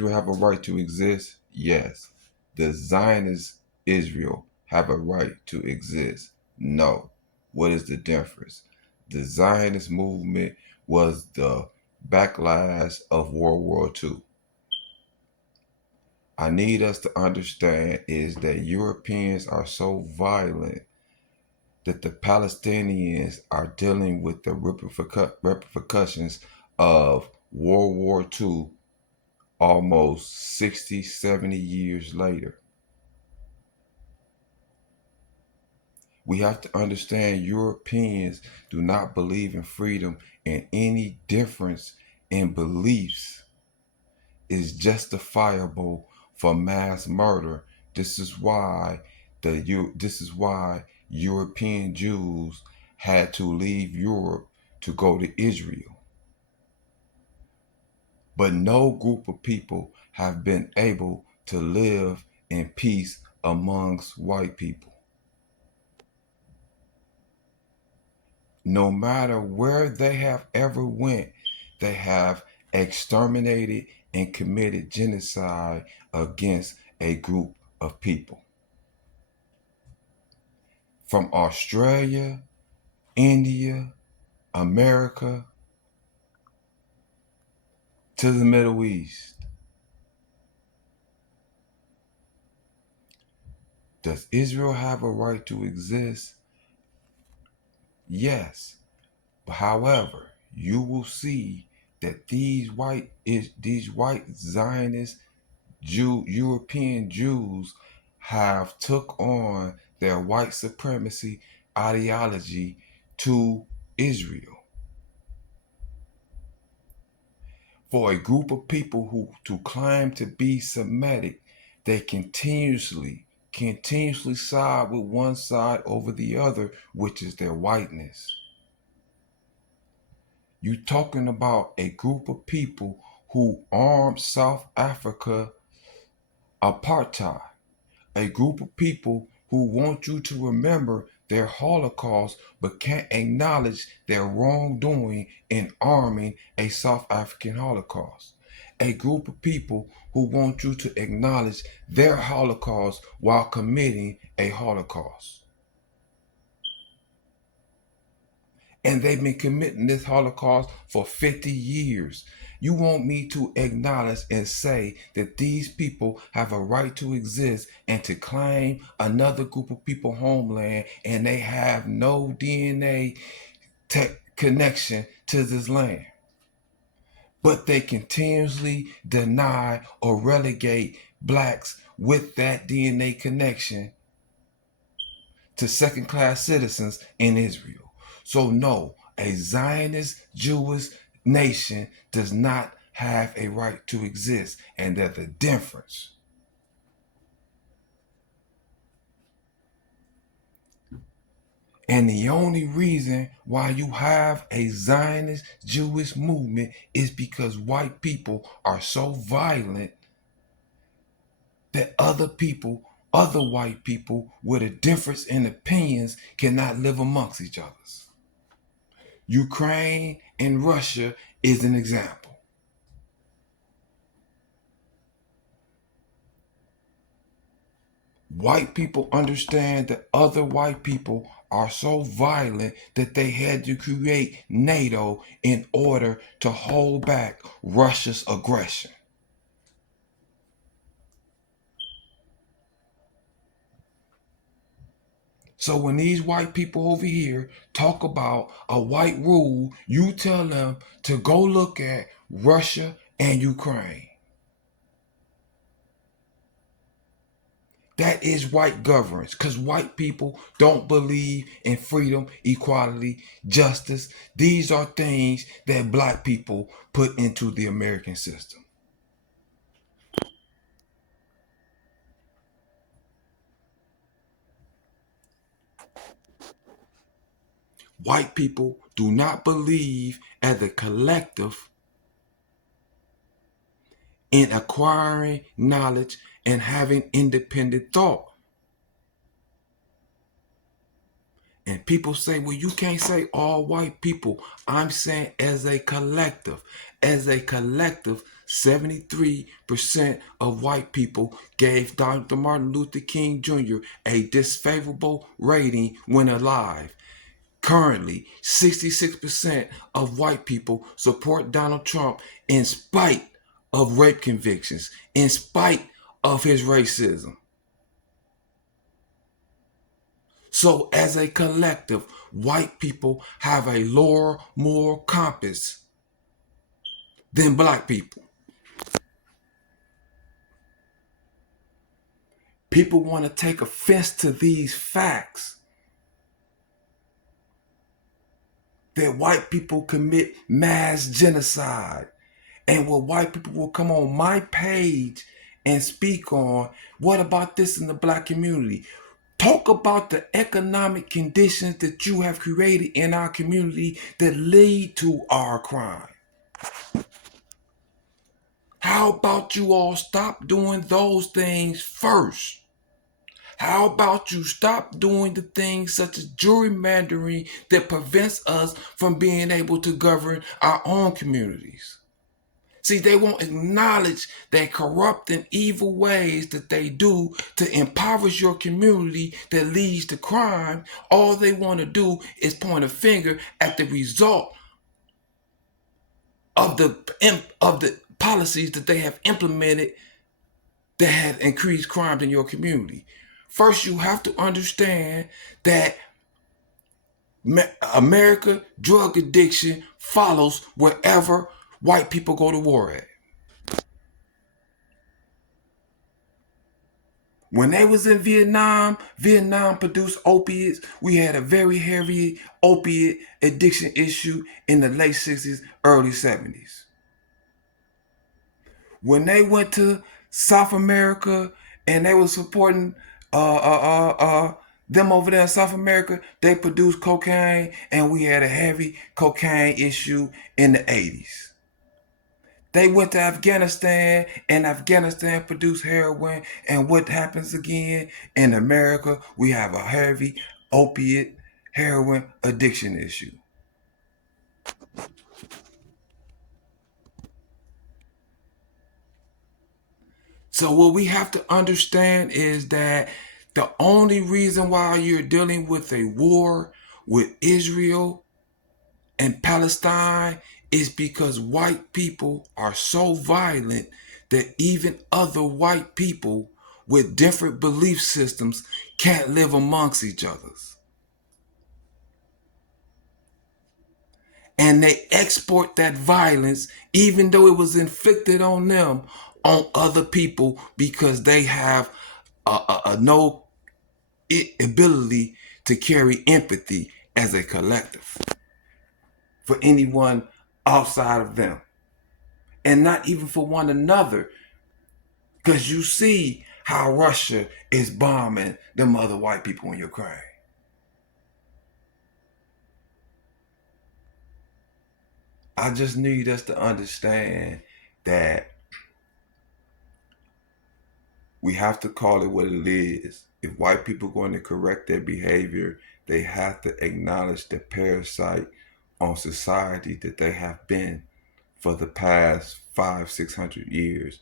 Israel have a right to exist? Yes. Does Zionist Israel have a right to exist? No. What is the difference? The Zionist movement was the backlash of World War II. I need us to understand is that Europeans are so violent that the Palestinians are dealing with the repercussions of World War II almost 60, 70 years later. We have to understand Europeans do not believe in freedom, and any difference in beliefs is justifiable for mass murder. This is why European Jews had to leave Europe to go to Israel. But no group of people have been able to live in peace amongst white people. No matter where they have ever went, they have exterminated and committed genocide against a group of people. From Australia, India, America, to the Middle East. Does Israel have a right to exist? Yes. However, you will see that these white Zionist European Jews have took on their white supremacy ideology to Israel. For a group of people who to claim to be Semitic, they continuously side with one side over the other, which is their whiteness. You talking about a group of people who armed South Africa apartheid, a group of people who want you to remember their Holocaust but can't acknowledge their wrongdoing in arming a South African Holocaust. A group of people who want you to acknowledge their Holocaust while committing a Holocaust. And they've been committing this Holocaust for 50 years. You want me to acknowledge and say that these people have a right to exist and to claim another group of people homeland, and they have no DNA connection to this land. But they continuously deny or relegate blacks with that DNA connection to second-class citizens in Israel. So no, a Zionist Jewish nation does not have a right to exist, and there's a difference. And the only reason why you have a Zionist Jewish movement is because white people are so violent that other white people with a difference in opinions cannot live amongst each other. Ukraine and Russia is an example. White people understand that other white people are so violent that they had to create NATO in order to hold back Russia's aggression. So when these white people over here talk about a white rule, you tell them to go look at Russia and Ukraine. That is white governance, because white people don't believe in freedom, equality, justice. These are things that black people put into the American system. White people do not believe as a collective in acquiring knowledge and having independent thought. And people say, well, you can't say all white people. I'm saying as a collective. As a collective, 73% of white people gave Dr. Martin Luther King Jr. a disfavorable rating when alive. Currently, 66% of white people support Donald Trump in spite of rape convictions, in spite of his racism. So, as a collective, white people have a lower moral compass than black people. People want to take offense to these facts that white people commit mass genocide. And what white people will come on my page and speak on, what about this in the black community? Talk about the economic conditions that you have created in our community that lead to our crime. How about you all stop doing those things first? How about you stop doing the things such as gerrymandering that prevents us from being able to govern our own communities? See, they won't acknowledge that corrupt and evil ways that they do to impoverish your community that leads to crime. All they want to do is point a finger at the result of the policies that they have implemented that have increased crime in your community. First, you have to understand that America drug addiction follows wherever white people go to war at. When they was in Vietnam, Vietnam produced opiates. We had a very heavy opiate addiction issue in the late 60s, early 70s. When they went to South America and they were supporting them over there in South America, they produced cocaine, and we had a heavy cocaine issue in the 80s. They went to Afghanistan, and Afghanistan produced heroin. And what happens again? In America, we have a heavy opiate heroin addiction issue. So what we have to understand is that the only reason why you're dealing with a war with Israel and Palestine is because white people are so violent that even other white people with different belief systems can't live amongst each other. And they export that violence, even though it was inflicted on them, on other people because they have no ability to carry empathy as a collective for anyone outside of them, and not even for one another, because you see how Russia is bombing them other white people in Ukraine. I just need us to understand that we have to call it what it is. If white people are going to correct their behavior, they have to acknowledge the parasite on society that they have been for the past 500-600 years